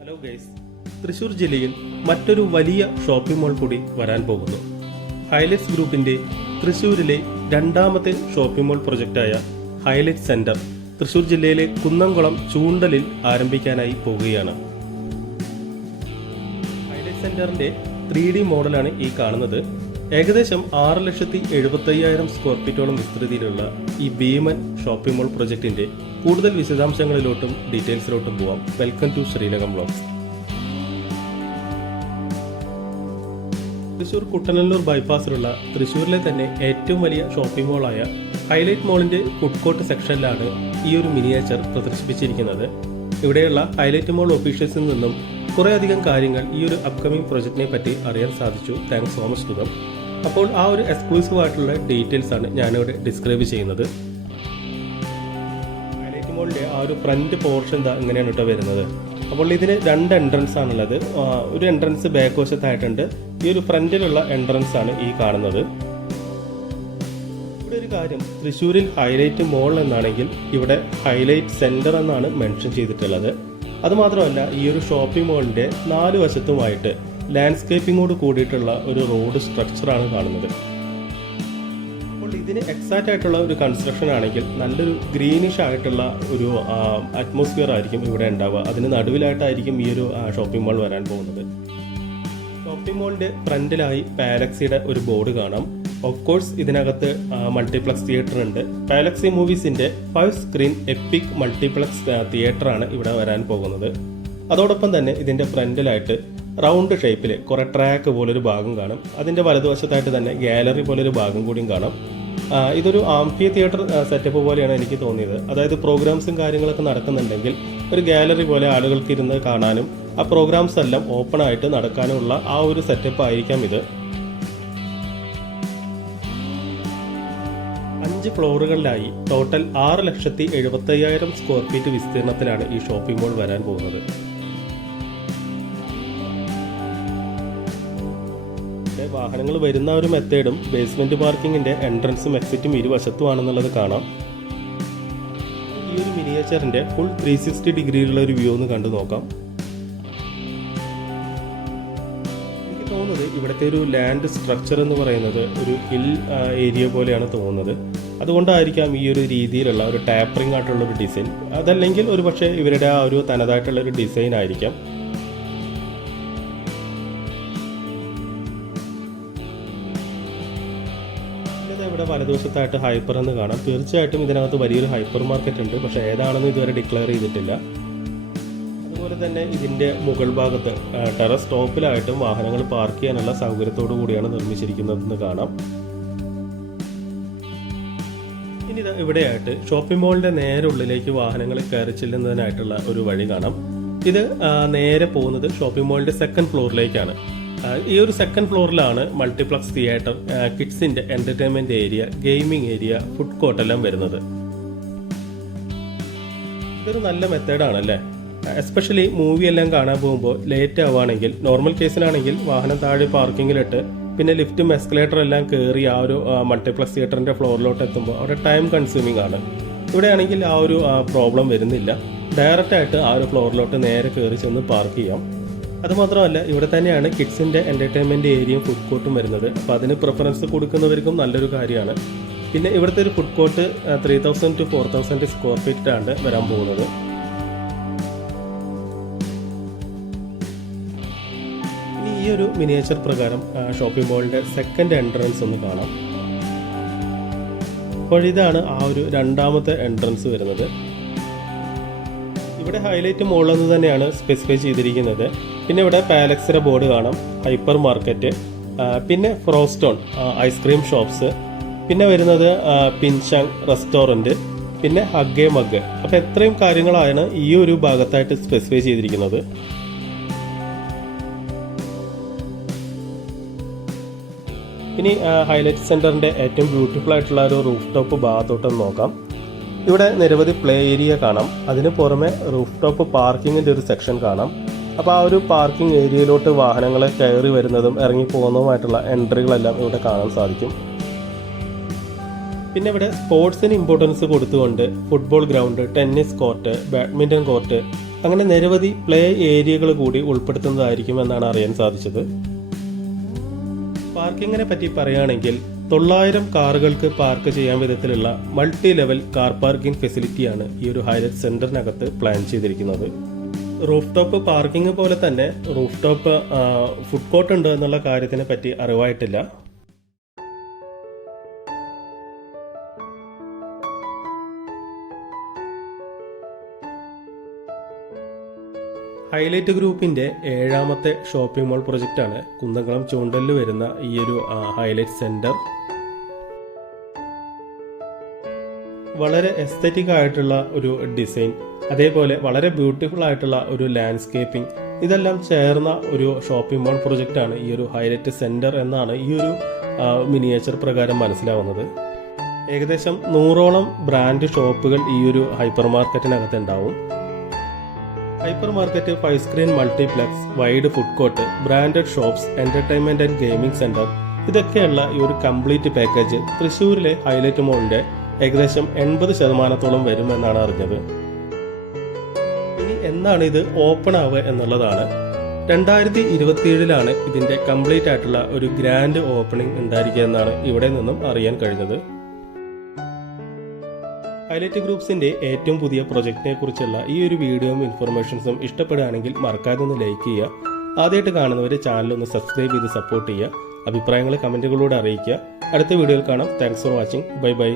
Hello guys Thrissur ജില്ലയിൽ മറ്റൊരു വലിയ ഷോപ്പിംഗ് മാൾ കൂടി വരാൻ പോകുന്നു. ഹൈലൈറ്റ്സ് ഗ്രൂപ്പിന്റെ തൃശൂരിലെ രണ്ടാമത്തെ ഷോപ്പിംഗ് മാൾ പ്രൊജക്റ്റായ ഹൈലൈറ്റ് സെന്റർ തൃശൂർ ജില്ലയിലെ കുന്നംകുളം ചൂണ്ടലിൽ ആരംഭിക്കാനായി പോവുകയാണ്. ഹൈലൈറ്റ് സെന്ററിന്റെ ത്രീ ഡി മോഡലാണ് ഈ കാണുന്നത്. ഏകദേശം ആറ് ലക്ഷത്തി എഴുപത്തയ്യായിരം സ്ക്വയർ ഫീറ്റോളം വിസ്തൃതിയിലുള്ള ഈ ഭീമൻ ഷോപ്പിംഗ് മോൾ പ്രൊജക്ടിന്റെ കൂടുതൽ വിശദാംശങ്ങളിലോട്ടും ഡീറ്റെയിൽസിലോട്ടും പോവാം. Welcome to Sreelakam blogs Thrissur Kuttanellur ബൈപ്പാസിലുള്ള തൃശൂരിലെ തന്നെ ഏറ്റവും വലിയ ഷോപ്പിംഗ് മോളായ ഹൈലൈറ്റ് മോളിന്റെ ഫുഡ് കോർട്ട് സെക്ഷനിലാണ് ഈ ഒരു മിനിയേച്ചർ പ്രദർശിപ്പിച്ചിരിക്കുന്നത്. ഇവിടെയുള്ള ഹൈലൈറ്റ് മോൾ ഓഫീഷ്യൽസിൽ നിന്നും കുറേയധികം കാര്യങ്ങൾ ഈ ഒരു അപ്കമിംഗ് പ്രൊജക്റ്റിനെ പറ്റി അറിയാൻ സാധിച്ചു. Thanks so much to them അപ്പോൾ ആ ഒരു എക്സ്ക്ലൂസീവ് ആയിട്ടുള്ള ഡീറ്റെയിൽസ് ആണ് ഞാനിവിടെ ഡിസ്ക്രൈബ് ചെയ്യുന്നത്. ഹൈലൈറ്റ് ആ ഒരു ഫ്രണ്ട് പോർഷൻ ഇങ്ങനെയാണ് കേട്ടോ വരുന്നത്. അപ്പോൾ ഇതിന് രണ്ട് എൻട്രൻസ് ആണുള്ളത്. ഒരു എൻട്രൻസ് ബാക്ക് വശത്തായിട്ടുണ്ട് ഈ ഒരു ഫ്രണ്ടിലുള്ള എൻട്രൻസ് ആണ് ഈ കാണുന്നത്. ഇവിടെ ഒരു കാര്യം തൃശ്ശൂരിൽ ഹൈലൈറ്റ് മോൾ എന്നാണെങ്കിൽ ഇവിടെ ഹൈലൈറ്റ് സെന്റർ എന്നാണ് മെൻഷൻ ചെയ്തിട്ടുള്ളത്. അതുമാത്രമല്ല ഈ ഒരു ഷോപ്പിംഗ് മോളിന്റെ നാല് വശത്തുമായിട്ട് ലാൻഡ്സ്കേപ്പിങ്ങോട് കൂടിയിട്ടുള്ള ഒരു റോഡ് സ്ട്രക്ചറാണ് കാണുന്നത്. അപ്പോൾ ഇതിന് എക്സാക്റ്റ് ആയിട്ടുള്ള ഒരു കൺസ്ട്രക്ഷൻ ആണെങ്കിൽ നല്ലൊരു ഗ്രീനിഷ് ആയിട്ടുള്ള ഒരു അറ്റ്മോസ്ഫിയർ ആയിരിക്കും ഇവിടെ ഉണ്ടാവുക. അതിന് നടുവിലായിട്ടായിരിക്കും ഈ ഒരു ഷോപ്പിംഗ് മോൾ വരാൻ പോകുന്നത്. ഷോപ്പിംഗ് മോളിന്റെ ഫ്രണ്ടിലായി പാലക്സിയുടെ ഒരു ബോർഡ് കാണാം. ഓഫ് കോഴ്സ് ഇതിനകത്ത് മൾട്ടിപ്ലക്സ് തിയേറ്റർ ഉണ്ട്. Galaxy മൂവീസിന്റെ five screen epic multiplex theatre ആണ് ഇവിടെ വരാൻ പോകുന്നത്. അതോടൊപ്പം തന്നെ ഇതിന്റെ ഫ്രണ്ടിലായിട്ട് റൗണ്ട് ഷേപ്പിൽ കുറെ ട്രാക്ക് പോലൊരു ഭാഗം കാണും. അതിന്റെ വലതുവശത്തായിട്ട് തന്നെ ഗാലറി പോലൊരു ഭാഗം കൂടിയും കാണും. ഇതൊരു ആംഫിയ തിയേറ്റർ സെറ്റപ്പ് പോലെയാണ് എനിക്ക് തോന്നിയത്. അതായത് പ്രോഗ്രാംസും കാര്യങ്ങളൊക്കെ നടക്കുന്നുണ്ടെങ്കിൽ ഒരു ഗാലറി പോലെ ആളുകൾക്ക് ഇരുന്ന് കാണാനും ആ പ്രോഗ്രാംസ് എല്ലാം ഓപ്പൺ ആയിട്ട് നടക്കാനുമുള്ള ആ ഒരു സെറ്റപ്പ് ആയിരിക്കാം ഇത്. അഞ്ച് ഫ്ലോറുകളിലായി ടോട്ടൽ ആറ് ലക്ഷത്തി എഴുപത്തി അയ്യായിരം സ്ക്വയർ ഫീറ്റ് വിസ്തീർണത്തിലാണ് ഈ ഷോപ്പിംഗ് മോൾ വരാൻ പോകുന്നത്. വാഹനങ്ങൾ വരുന്ന ഒരു മെത്തേഡും ബേസ്മെന്റ് പാർക്കിംഗിന്റെ എൻട്രൻസും എക്സിറ്റും ഇരുവശത്തുമാണെന്നുള്ളത് കാണാം. ഈ ഒരു മിനിയേച്ചറിന്റെ ഫുൾ ത്രീ സിക്സ്റ്റി ഡിഗ്രിയിലുള്ള ഒരു വ്യൂ ഒന്ന് കണ്ടു നോക്കാം. എനിക്ക് തോന്നുന്നത് ഇവിടുത്തെ ഒരു ലാൻഡ് സ്ട്രക്ചർ എന്ന് പറയുന്നത് ഒരു ഹിൽ ഏരിയ പോലെയാണ് തോന്നുന്നത്. അതുകൊണ്ടായിരിക്കാം ഈ ഒരു രീതിയിലുള്ള ഒരു ടാപ്പറിംഗ് ആയിട്ടുള്ള ഒരു ഡിസൈൻ അതല്ലെങ്കിൽ ഒരു പക്ഷേ ഇവരുടെ ആ ഒരു തനതായിട്ടുള്ള ഒരു ഡിസൈൻ ആയിരിക്കാം. ഇവിടെ വലതുവശത്തായിട്ട് ഹൈപ്പർ എന്ന് കാണാം. തീർച്ചയായിട്ടും ഇതിനകത്ത് വലിയൊരു ഹൈപ്പർ മാർക്കറ്റ് ഉണ്ട്. പക്ഷേ ഏതാണെന്ന് ഇതുവരെ ഡിക്ലെയർ ചെയ്തിട്ടില്ല. അതുപോലെ തന്നെ ഇതിന്റെ മുകൾ ഭാഗത്ത് ടെറസ് ടോപ്പിലായിട്ടും വാഹനങ്ങൾ പാർക്ക് ചെയ്യാനുള്ള സൗകര്യത്തോടു കൂടിയാണ് നിർമ്മിച്ചിരിക്കുന്നതെന്ന് കാണാം. ഇനി ഇതാ ഇവിടെയായിട്ട് ഷോപ്പിംഗ് മാളിന്റെ നേരെ ഉള്ളിലേക്ക് വാഹനങ്ങൾ കയറി ചെല്ലുന്നതിനായിട്ടുള്ള ഒരു വഴി കാണാം. ഇത് നേരെ പോകുന്നത് ഷോപ്പിംഗ് മാളിന്റെ സെക്കൻഡ് ഫ്ലോറിലേക്കാണ് ഈ ഒരു സെക്കൻഡ് ഫ്ലോറിലാണ് multiplex theatre കിഡ്സിന്റെ entertainment area gaming area food court എല്ലാം വരുന്നത്. ഇതൊരു നല്ല മെത്തേഡാണ് അല്ലേ എസ്പെഷ്യലി മൂവി എല്ലാം കാണാൻ പോകുമ്പോൾ ലേറ്റ് ആവുകയാണെങ്കിൽ നോർമൽ കേസിലാണെങ്കിൽ വാഹനം താഴെ പാർക്കിങ്ങിലിട്ട് പിന്നെ ലിഫ്റ്റും എസ്കലേറ്റർ എല്ലാം കയറി ആ ഒരു മൾട്ടിപ്ലക്സ് തിയേറ്ററിന്റെ ഫ്ലോറിലോട്ട് എത്തുമ്പോൾ അവിടെ ടൈം കൺസ്യൂമിംഗ് ആണ്. ഇവിടെയാണെങ്കിൽ ആ ഒരു പ്രോബ്ലം വരുന്നില്ല. ഡയറക്റ്റ് ആയിട്ട് ആ ഒരു ഫ്ലോറിലോട്ട് നേരെ കയറി ചെന്ന് പാർക്ക് ചെയ്യാം. അതുമാത്രമല്ല ഇവിടെ തന്നെയാണ് കിഡ്സിന്റെ എന്റർടൈൻമെന്റ് ഏരിയയും ഫുഡ് കോർട്ടും വരുന്നത്. അപ്പോൾ അതിന് പ്രിഫറൻസ് കൊടുക്കുന്നവർക്കും നല്ലൊരു കാര്യമാണ്. പിന്നെ ഇവിടുത്തെ ഒരു food court three thousand to four thousand square ആണ് വരാൻ പോകുന്നത്. ഈ ഒരു മിനിയേച്ചർ പ്രകാരം ഷോപ്പിംഗ് മോളിന്റെ സെക്കൻഡ് എൻട്രൻസ് ഒന്ന് കാണാം. അപ്പോൾ ഇതാണ് ആ ഒരു രണ്ടാമത്തെ എൻട്രൻസ് വരുന്നത്. ഇവിടെ ഹൈലൈറ്റ് മോളെന്ന് തന്നെയാണ് സ്പെസിഫൈ ചെയ്തിരിക്കുന്നത്. പിന്നെ ഇവിടെ പാലക്സര ബോർഡ് കാണാം ഹൈപ്പർ മാർക്കറ്റ് പിന്നെ ഫ്രോസ്റ്റോൺ ഐസ്ക്രീം ഷോപ്സ് പിന്നെ വരുന്നത് പിൻഷാങ് റെസ്റ്റോറന്റ് പിന്നെ ഹഗ്ഗേ മഗ് അപ്പോൾ എത്രയും കാര്യങ്ങളാണ് ഈ ഒരു ഭാഗത്തായിട്ട് സ്പെസിഫൈ ചെയ്തിരിക്കുന്നത്. ഇനി ഹൈലൈറ്റ് സെന്ററിന്റെ ഏറ്റവും ബ്യൂട്ടിഫുൾ ആയിട്ടുള്ള ഒരു റൂഫ് ടോപ്പ് ഭാഗത്തോട്ടൊന്ന് നോക്കാം. ഇവിടെ നിരവധി പ്ലേ ഏരിയ കാണാം. അതിന് പുറമെ റൂഫ് ടോപ്പ് പാർക്കിങ്ങിന്റെ ഒരു സെക്ഷൻ കാണാം. അപ്പോൾ ആ ഒരു പാർക്കിംഗ് ഏരിയയിലോട്ട് വാഹനങ്ങൾ കയറി വരുന്നതും ഇറങ്ങി പോകുന്നതുമായിട്ടുള്ള എൻട്രികളെല്ലാം ഇവിടെ കാണാൻ സാധിക്കും. പിന്നെ ഇവിടെ സ്പോർട്സിന് ഇമ്പോർട്ടൻസ് കൊടുത്തുകൊണ്ട് football ground tennis court badminton court അങ്ങനെ നിരവധി പ്ലേ ഏരിയകൾ കൂടി ഉൾപ്പെടുത്തുന്നതായിരിക്കും എന്നാണ് അറിയാൻ സാധിച്ചത്. പാർക്കിങ്ങിനെ പറ്റി പറയുകയാണെങ്കിൽ തൊള്ളായിരം കാറുകൾക്ക് പാർക്ക് ചെയ്യാൻ വിധത്തിലുള്ള മൾട്ടി ലെവൽ കാർ പാർക്കിംഗ് ഫെസിലിറ്റിയാണ് ഈ ഒരു ഹൈലൈറ്റ് സെന്ററിനകത്ത് പ്ലാൻ ചെയ്തിരിക്കുന്നത്. റൂഫ് ടോപ്പ് പാർക്കിംഗ് പോലെ തന്നെ റൂഫ് ടോപ്പ് ഫുഡ് കോർട്ട് ഉണ്ട് എന്നുള്ള കാര്യത്തിനെ പറ്റി അറിവായിട്ടില്ല. ഹൈലൈറ്റ് ഗ്രൂപ്പിന്റെ ഏഴാമത്തെ ഷോപ്പിംഗ് മോൾ പ്രൊജക്റ്റാണ് കുന്നംകുളം ചൂണ്ടലിൽ വരുന്ന ഈ ഒരു ഹൈലൈറ്റ് സെന്റർ. വളരെ എസ്തറ്റിക് ആയിട്ടുള്ള ഒരു ഡിസൈൻ അതേപോലെ വളരെ ബ്യൂട്ടിഫുൾ ആയിട്ടുള്ള ഒരു ലാൻഡ്സ്കേപ്പിംഗ് ഇതെല്ലാം ചേർന്ന ഒരു ഷോപ്പിംഗ് മോൾ പ്രൊജക്റ്റാണ് ഈ ഒരു ഹൈലൈറ്റ് സെന്റർ എന്നാണ് ഈ ഒരു മിനിയേച്ചർ പ്രകാരം മനസ്സിലാവുന്നത്. ഏകദേശം നൂറോളം ബ്രാൻഡ് ഷോപ്പുകൾ ഈ ഒരു ഹൈപ്പർ മാർക്കറ്റിനകത്ത് ഉണ്ടാവും. Hyper market five screen multiplex wide food court branded shops entertainment and gaming centre. ഇതൊക്കെയുള്ള ഈ ഒരു കംപ്ലീറ്റ് പാക്കേജ് തൃശ്ശൂരിലെ ഹൈലൈറ്റ് മോളിന്റെ ഏകദേശം എൺപത് ശതമാനത്തോളം വരുമെന്നാണ് അറിഞ്ഞത്. ഇനി എന്നാണ് ഇത് ഓപ്പൺ ആവുക എന്നുള്ളതാണ്. രണ്ടായിരത്തി ഇരുപത്തിയേഴിലാണ് ഇതിന്റെ കംപ്ലീറ്റ് ആയിട്ടുള്ള ഒരു ഗ്രാൻഡ് ഓപ്പണിംഗ് ഉണ്ടായിരിക്കുക എന്നാണ് ഇവിടെ നിന്നും അറിയാൻ കഴിഞ്ഞത്. ഹൈലൈറ്റ് ഗ്രൂപ്പ്സിന്റെ ഏറ്റവും പുതിയ പ്രൊജക്റ്റിനെ കുറിച്ചുള്ള ഈ ഒരു വീഡിയോയും ഇൻഫർമേഷൻസും ഇഷ്ടപ്പെടുകയാണെങ്കിൽ മറക്കാതെ ഒന്ന് ലൈക്ക് ചെയ്യുക. ആദ്യമായിട്ട് കാണുന്നവർ ചാനൽ ഒന്ന് സബ്സ്ക്രൈബ് ചെയ്ത് സപ്പോർട്ട് ചെയ്യുക. അഭിപ്രായങ്ങൾ കമന്റുകളിലൂടെ അറിയിക്കുക. അടുത്ത വീഡിയോയിൽ കാണാം. Thanks for watching bye bye